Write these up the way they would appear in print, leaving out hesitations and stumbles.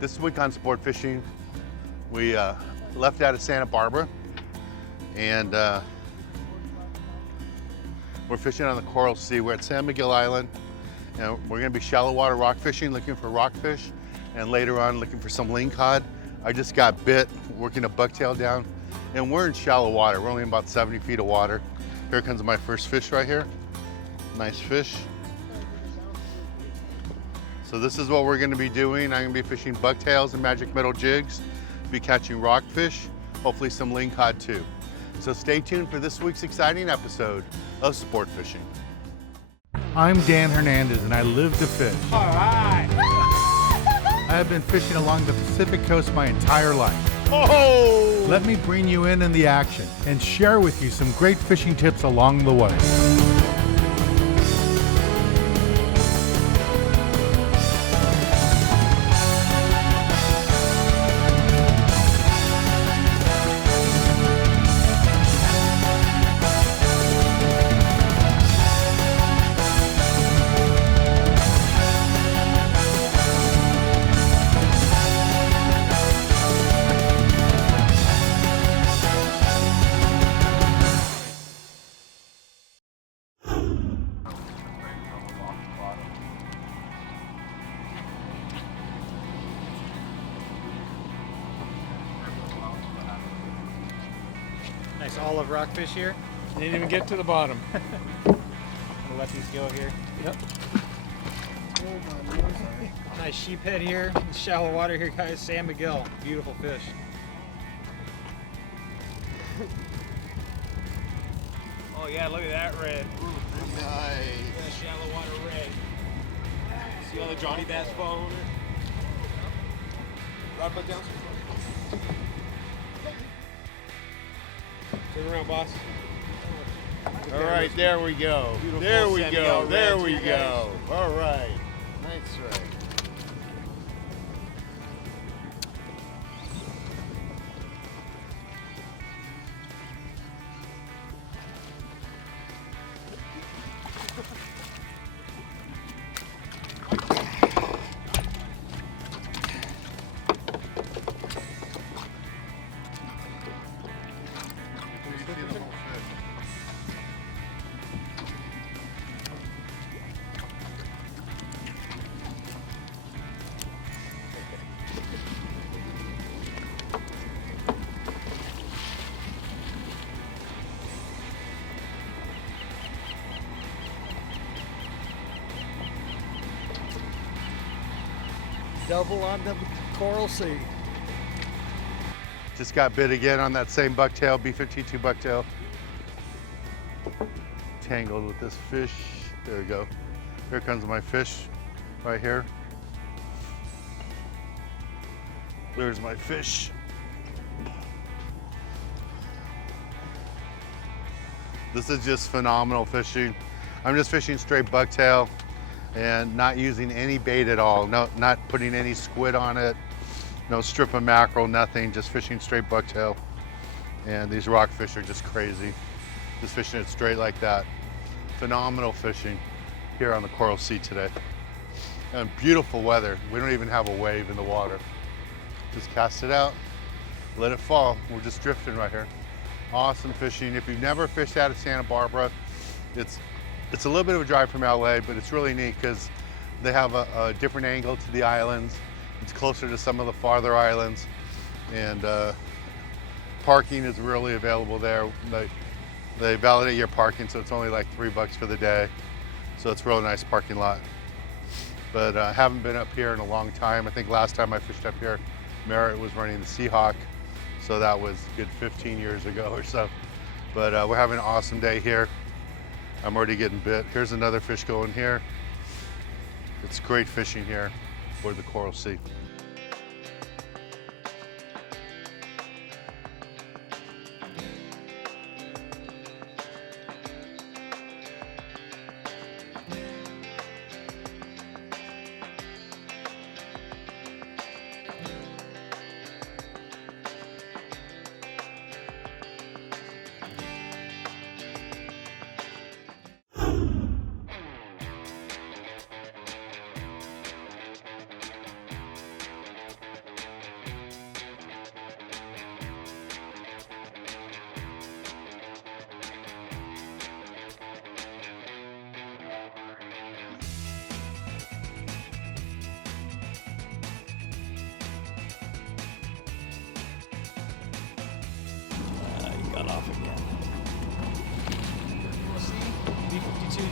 This week on Sport Fishing, we left out of Santa Barbara and we're fishing on the Coral Sea. We're at San McGill Island and we're gonna be shallow water rock fishing, looking for rockfish, and later on looking for some lingcod. I just got bit working a bucktail down, and we're in shallow water. We're only in about 70 feet of water. Here comes my first fish right here. Nice fish. So this is what we're gonna be doing. I'm gonna be fishing bucktails and magic metal jigs, be catching rockfish, hopefully some lingcod too. So stay tuned for this week's exciting episode of Sport Fishing. I'm Dan Hernandez and I live to fish. All right. I have been fishing along the Pacific coast my entire life. Oh! Let me bring you in the action and share with you some great fishing tips along the way. Nice olive rockfish here. Didn't even get to the bottom. We'll let these go here. Yep. Nice sheephead here. Shallow water here, guys. San McGill. Beautiful fish. Oh yeah, look at that red. Nice. That shallow water red. See all the Johnny Bass bone? Rod butt down. Turn around, boss. All right, there we go. Beautiful There we San go. Miguel There reds we here, go. All right. That's right. Double on the Coral Sea. Just got bit again on that same bucktail, B52 Bucktail. Tangled with this fish. There we go. Here comes my fish right here. There's my fish. This is just phenomenal fishing. I'm just fishing straight bucktail and not using any bait at all. No, not putting any squid on it. No strip of mackerel, nothing, just fishing straight bucktail. And these rockfish are just crazy. Just fishing it straight like that. Phenomenal fishing here on the Coral Sea today. And beautiful weather. We don't even have a wave in the water. Just cast it out, let it fall. We're just drifting right here. Awesome fishing. If you've never fished out of Santa Barbara, it's a little bit of a drive from LA, but it's really neat because they have a different angle to the islands. It's closer to some of the farther islands, and parking is really available there. They validate your parking, so it's only like $3 for the day. So it's a real nice parking lot. But I haven't been up here in a long time. I think last time I fished up here, Merritt was running the Seahawk, so that was a good 15 years ago or so. But we're having an awesome day here. I'm already getting bit. Here's another fish going here. It's great fishing here for the Coral Sea.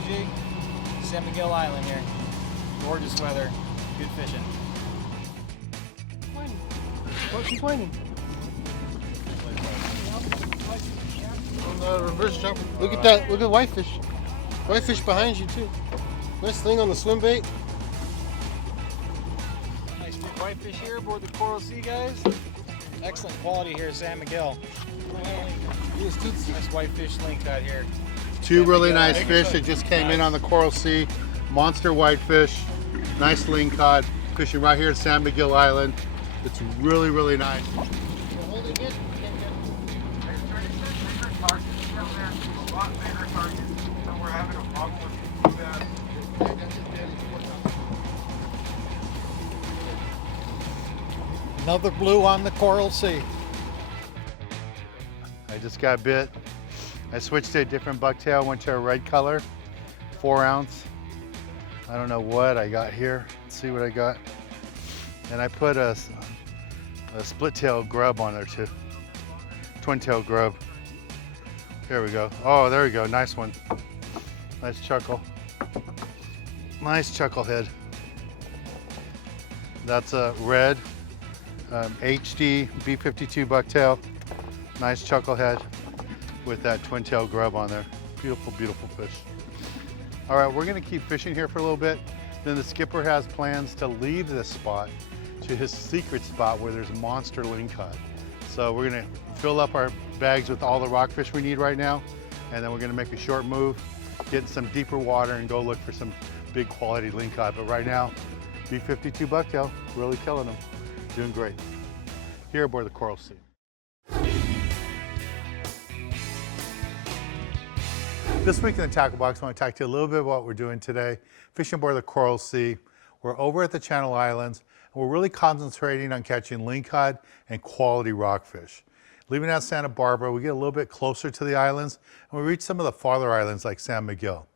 jig, McGill Island here. Gorgeous weather, good fishing. What's she whining? On the reverse jump. Look at that. Look at whitefish. Whitefish behind you too. Nice thing on the swim bait. Nice big whitefish here aboard the Coral Sea, guys. Excellent quality here, San Miguel. Nice whitefish Lingcod here. Two really nice fish that just came in on the Coral Sea. Monster whitefish, nice lingcod, fishing right here at San McGill Island. It's really, really nice. Another blue on the Coral Sea. I just got bit. I switched to a different bucktail, went to a red color, 4 ounce. I don't know what I got here. Let's see what I got. And I put a split tail grub on there too. Twin tail grub. Here we go. Oh, there we go. Nice one. Nice chuckle. Nice chucklehead. That's a red HD B52 Bucktail. Nice chucklehead with that twin tail grub on there. Beautiful, beautiful fish. All right, we're gonna keep fishing here for a little bit. Then the skipper has plans to leave this spot to his secret spot where there's monster lingcod. So we're gonna fill up our bags with all the rockfish we need right now, and then we're gonna make a short move, get in some deeper water and go look for some big quality lingcod. But right now, B52 Bucktail, really killing them. Doing great. Here aboard the Coral Sea. This week in the Tackle Box, I want to talk to you a little bit about what we're doing today. Fishing aboard the Coral Sea. We're over at the Channel Islands, and we're really concentrating on catching lingcod and quality rockfish. Leaving out Santa Barbara, we get a little bit closer to the islands, and we reach some of the farther islands like San Miguel.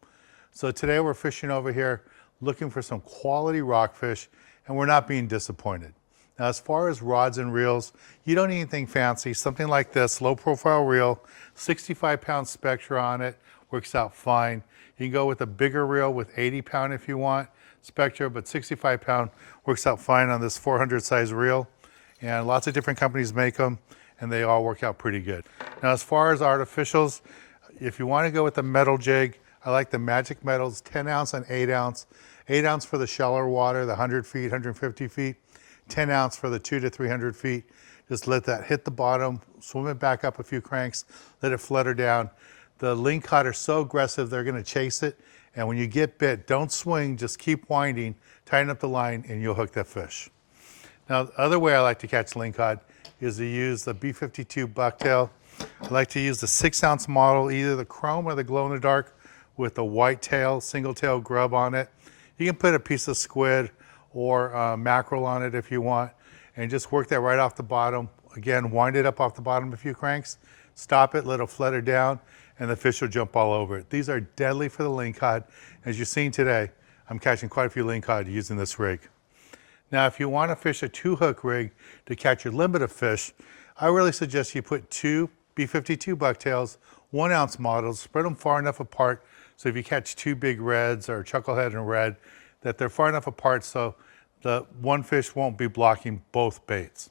So today we're fishing over here, looking for some quality rockfish, and we're not being disappointed. Now, as far as rods and reels, you don't need anything fancy. Something like this, low profile reel, 65-pound Spectra on it, works out fine. You can go with a bigger reel with 80-pound if you want, Spectra, but 65-pound works out fine on this 400 size reel. And lots of different companies make them, and they all work out pretty good. Now, as far as artificials, if you want to go with the metal jig, I like the Magic Metals 10 ounce and 8 ounce. 8 ounce for the shallower water, the 100 feet, 150 feet. 10 ounce for the 200 to 300 feet. Just let that hit the bottom, swim it back up a few cranks, let it flutter down. The lingcod are so aggressive, they're gonna chase it. And when you get bit, don't swing, just keep winding, tighten up the line, and you'll hook that fish. Now, the other way I like to catch lingcod is to use the B52 Bucktail. I like to use the 6 ounce model, either the chrome or the glow in the dark with the white tail, single tail grub on it. You can put a piece of squid or mackerel on it if you want, and just work that right off the bottom. Again, wind it up off the bottom a few cranks, stop it, let it flutter down, and the fish will jump all over it. These are deadly for the lingcod. As you've seen today, I'm catching quite a few lingcod using this rig. Now, if you want to fish a 2-hook rig to catch your limit of fish, I really suggest you put 2 B52 Bucktails, 1 ounce models, spread them far enough apart so if you catch 2 big reds or chucklehead and red, that they're far enough apart so the one fish won't be blocking both baits.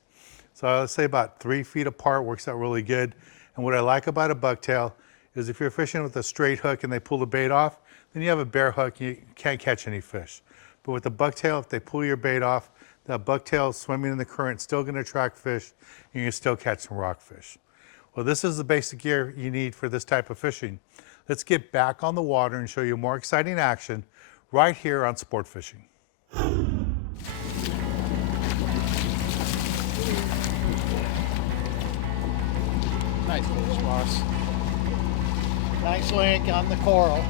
So I would say about 3 feet apart works out really good. And what I like about a bucktail is if you're fishing with a straight hook and they pull the bait off, then you have a bare hook, you can't catch any fish. But with the bucktail, if they pull your bait off, that bucktail swimming in the current still gonna attract fish, and you can still catch some rockfish. Well, this is the basic gear you need for this type of fishing. Let's get back on the water and show you more exciting action right here on Sport Fishing. Nice fish, boss. Nice link on the coral.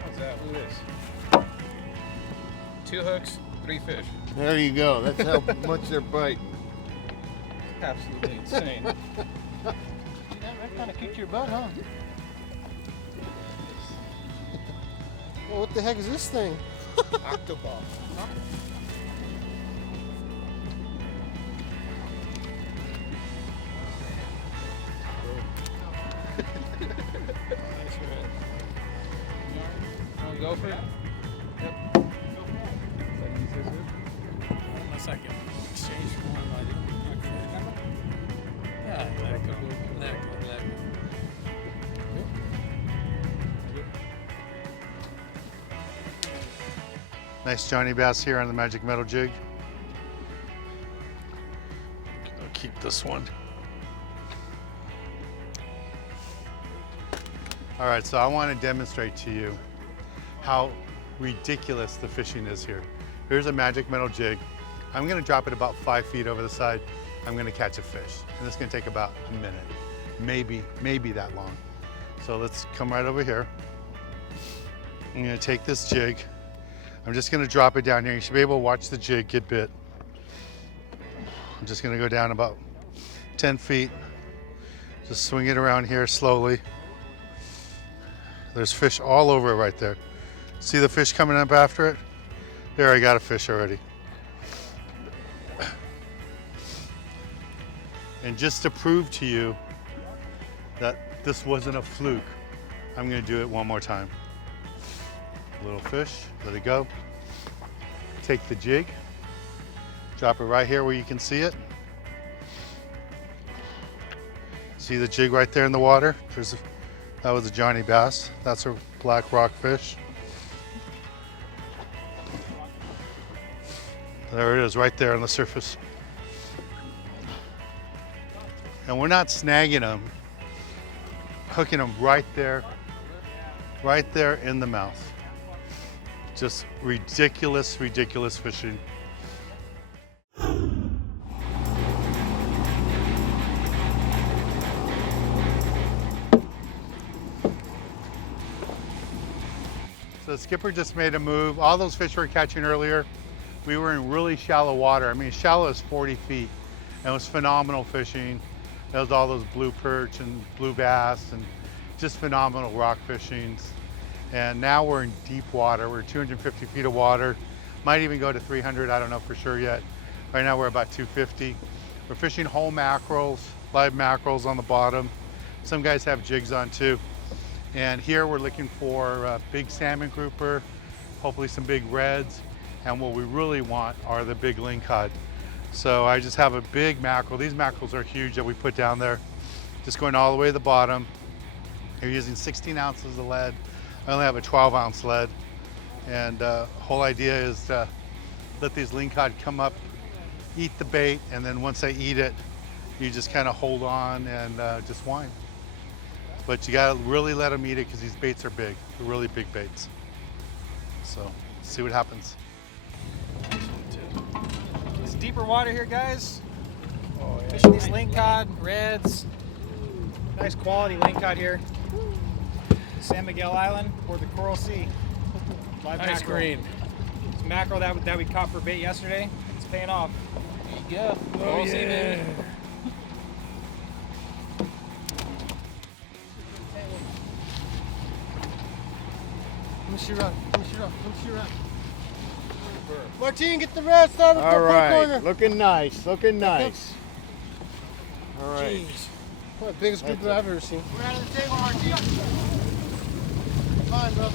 How's that? Look at this. 2 hooks, 3 fish. There you go. That's how much they're biting. Absolutely insane. That kind of kicked your butt, huh? Oh, what the heck is this thing? Octoball. Want to go for it? Yep. A second. Exchange for one, buddy. Yeah, let it go. Let it go. Let it go. Nice Johnny bass here on the Magic Metal jig. I'll keep this one. All right, so I want to demonstrate to you how ridiculous the fishing is here. Here's a Magic Metal jig. I'm going to drop it about 5 feet over the side. I'm going to catch a fish, and it's going to take about a minute, maybe that long. So let's come right over here. I'm going to take this jig. I'm just going to drop it down here. You should be able to watch the jig get bit. I'm just going to go down about 10 feet. Just swing it around here slowly. There's fish all over it right there. See the fish coming up after it? There, I got a fish already. And just to prove to you that this wasn't a fluke, I'm going to do it one more time. Little fish, let it go. Take the jig, drop it right here where you can see it. See the jig right there in the water? That was a Johnny bass. That's a black rockfish. There it is, right there on the surface. And we're not snagging them, hooking them right there in the mouth. Just ridiculous, ridiculous fishing. So the skipper just made a move. All those fish we were catching earlier, we were in really shallow water. I mean, shallow is 40 feet. And it was phenomenal fishing. There was all those blue perch and blue bass and just phenomenal rock fishings. And now we're in deep water. We're 250 feet of water. Might even go to 300, I don't know for sure yet. Right now we're about 250. We're fishing whole mackerels, live mackerels on the bottom. Some guys have jigs on too. And here we're looking for big salmon grouper, hopefully some big reds. And what we really want are the big lingcod. So I just have a big mackerel. These mackerels are huge that we put down there. Just going all the way to the bottom. You're using 16 ounces of lead. I only have a 12-ounce lead. And whole idea is to let these lingcod come up, eat the bait, and then once they eat it, you just kind of hold on and just whine. But you gotta really let them eat it because these baits are big. They're really big baits. So let's see what happens. It's deeper water here, guys. Oh, yeah. Fishing these lingcod, reds. Nice quality lingcod here. San Miguel Island or the Coral Sea. Live nice mackerel. Green. It's mackerel that we caught for bait yesterday. It's paying off. There you go. Oh, yeah. Let me shoot around. Let me shoot around. Let me shoot around. Martine, get the rest out of the corner. Looking nice. Looking nice. All right. Jeez. What the biggest group I've ever seen. We're out of the table, Martine. Come on, bro.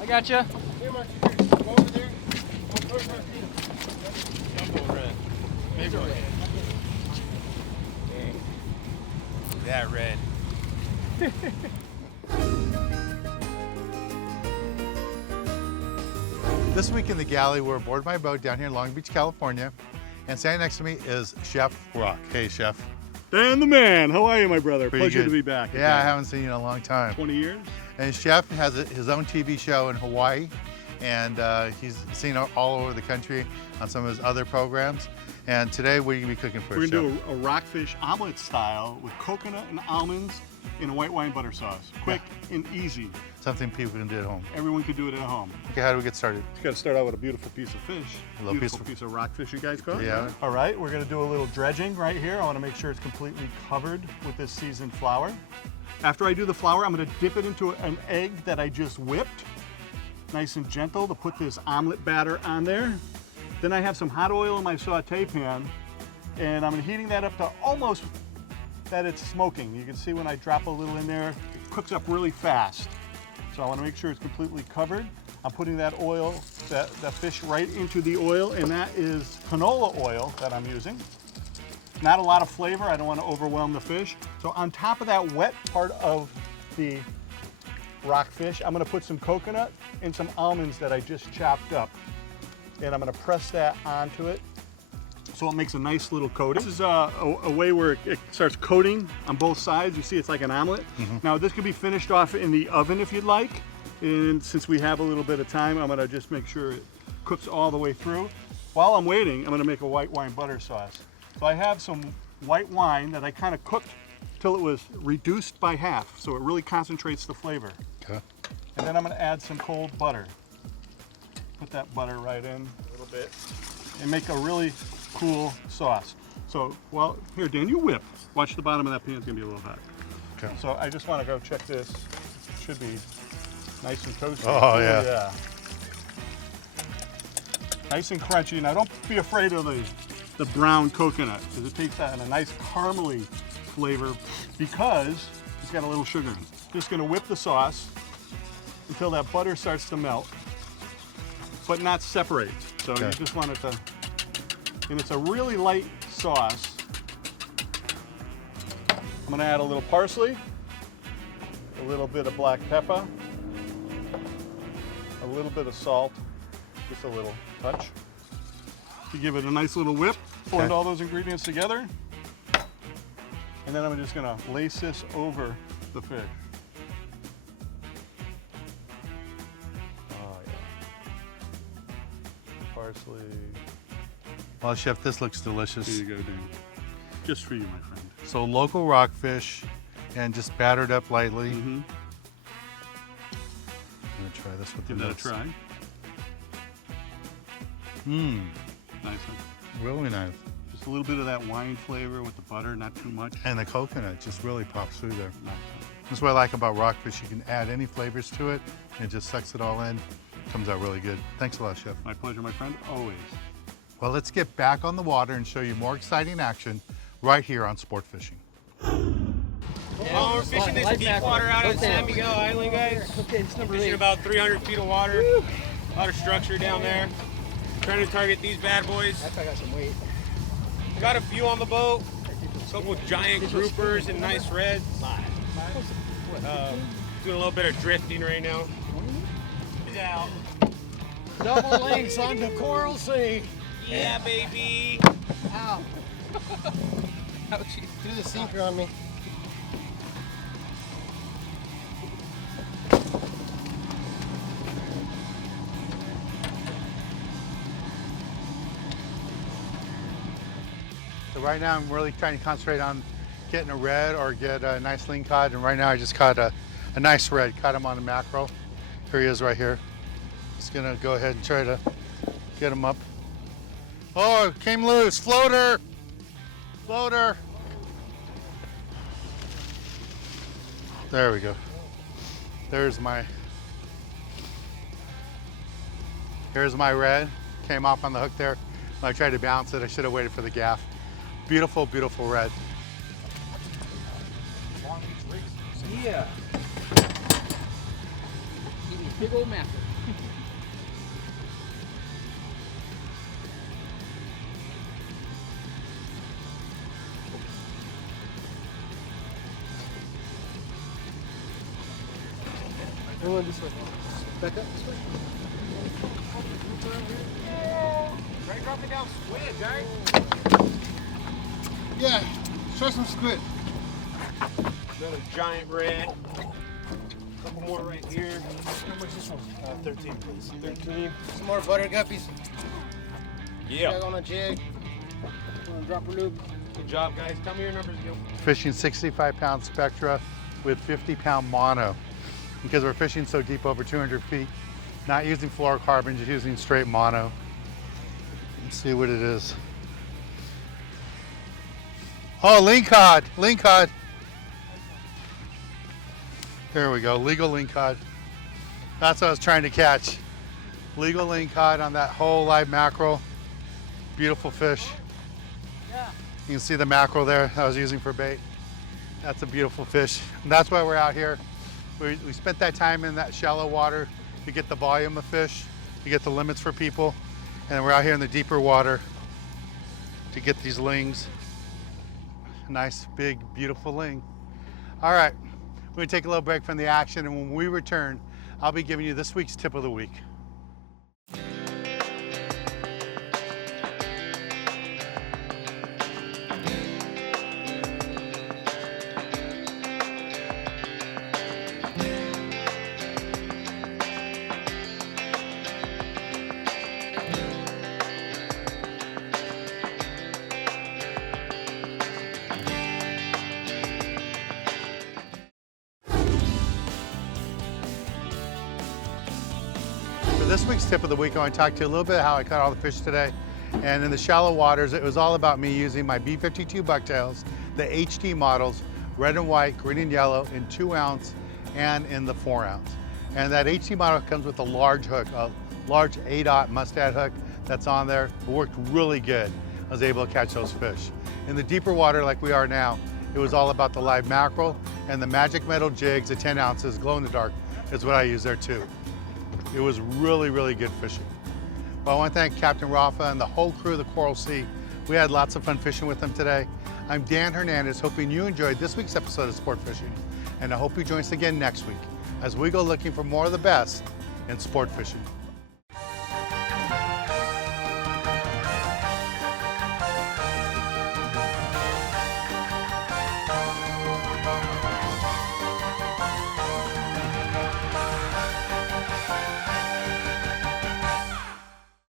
I got you. Here, Martine. Here. Go over there. Go over Martine. Jumbo red. Maybe red. That red. This week in the galley, we're aboard my boat down here in Long Beach, California. And standing next to me is Chef Rock. Hey, Chef. Dan the man, how are you, my brother? Pretty Pleasure good. to be back. Yeah, I haven't seen you in a long time. 20 years. And Chef has his own TV show in Hawaii, and he's seen all over the country on some of his other programs. And today, what are you going to be cooking for us, We're Chef? going to do a rockfish omelet style with coconut and almonds in a white wine butter sauce. Quick and easy. Something people can do at home. Everyone could do it at home. Okay, how do we get started? You got to start out with a beautiful piece of fish. A little beautiful piece of rockfish you guys caught. Yeah. All right, we're going to do a little dredging right here. I want to make sure it's completely covered with this seasoned flour. After I do the flour, I'm gonna dip it into an egg that I just whipped. Nice and gentle to put this omelet batter on there. Then I have some hot oil in my saute pan, and I'm heating that up to almost that it's smoking. You can see when I drop a little in there, it cooks up really fast. So I want to make sure it's completely covered. I'm putting that oil, that fish right into the oil, and that is canola oil that I'm using. Not a lot of flavor, I don't want to overwhelm the fish. So on top of that wet part of the rockfish, I'm going to put some coconut and some almonds that I just chopped up. And I'm going to press that onto it so it makes a nice little coating. This is a way where it starts coating on both sides. You see it's like an omelet. Now this could be finished off in the oven if you'd like. And since we have a little bit of time, I'm going to just make sure it cooks all the way through. While I'm waiting, I'm going to make a white wine butter sauce. So I have some white wine that I kind of cooked till it was reduced by half, so it really concentrates the flavor. Okay. And then I'm going to add some cold butter. Put that butter right in a little bit and make a really cool sauce. So, well, here, Dan, you whip. Watch the bottom of that pan, it's going to be a little hot. Okay. So I just want to go check this. It should be nice and toasty. Oh, yeah. Nice and crunchy. Now don't be afraid of the brown coconut, because it takes that in a nice caramely flavor because it's got a little sugar in it. Just going to whip the sauce until that butter starts to melt, but not separate. So Okay. you just want it to, and it's a really light sauce. I'm going to add a little parsley, a little bit of black pepper, a little bit of salt, just a little touch. To give it a nice little whip, blend all those ingredients together, and then I'm just going to lace this over the fish. Oh yeah. Parsley. Well, Chef, this looks delicious. Here you go, Dan. Just for you, my friend. So local rockfish and just battered up lightly. Mm-hmm. I'm gonna try this with the Give that a nuts. try. Mmm, Nice. really nice. Just a little bit of that wine flavor with the butter, not too much. And the coconut just really pops through there. Nice. That's what I like about rockfish. You can add any flavors to it, and it just sucks it all in. Comes out really good. Thanks a lot, Chef. My pleasure, my friend, always. Well, let's get back on the water and show you more exciting action right here on Sport Fishing. We're fishing this deep water out on San Miguel Island, guys. Fishing about 300 feet of water. A lot of structure down there. Trying to target these bad boys. I got some weight. Got a few on the boat. A couple giant groupers and nice reds. Doing a little bit of drifting right now. He's out. Double lengths on the Coral Sea. Yeah, baby. Ow. Threw the sinker on me. So right now I'm really trying to concentrate on getting a red or get a nice lingcod, and right now I just caught a nice red, caught him on a mackerel. Here he is right here. Just gonna go ahead and try to get him up. Oh, it came loose, floater! Floater! There we go. Here's my red. Came off on the hook there. When I tried to bounce it, I should have waited for the gaff. Beautiful, beautiful red. Yeah. Big old mackerel. This way. Back up this way. Try dropping down squid, guys. Yeah, show some squid. Another giant red. A couple more right here. How much is this one? 13, please. 13. Some more butter guppies. Yeah. Back on a jig. Drop a loop. Good job, guys. Tell me your numbers, Gil. Fishing 65-pound Spectra with 50-pound mono. Because we're fishing so deep, over 200 feet, not using fluorocarbon, just using straight mono. Let's see what it is. Oh, Lingcod, Lingcod. There we go, legal lingcod. That's what I was trying to catch. Legal lingcod on that whole live mackerel. Beautiful fish. Yeah. You can see the mackerel there I was using for bait. That's a beautiful fish. And that's why we're out here. We spent that time in that shallow water to get the volume of fish, to get the limits for people. And we're out here in the deeper water to get these lings. Nice, big, beautiful ling. All right, we're gonna take a little break from the action, and when we return, I'll be giving you this week's tip of the week. For this week's tip of the week, I want to talk to you a little bit how I caught all the fish today. And in the shallow waters, it was all about me using my B52 Bucktails, the HD models, red and white, green and yellow, in 2 ounce and in the 4 ounce. And that HD model comes with a large hook, a large 8/0 mustad hook that's on there. It worked really good. I was able to catch those fish. In the deeper water like we are now, it was all about the live mackerel, and the magic metal jigs at 10 ounces, glow in the dark, is what I use there too. It was really, really good fishing. Well, I want to thank Captain Rafa and the whole crew of the Coral Sea. We had lots of fun fishing with them today. I'm Dan Hernandez, hoping you enjoyed this week's episode of Sport Fishing, and I hope you join us again next week as we go looking for more of the best in sport fishing.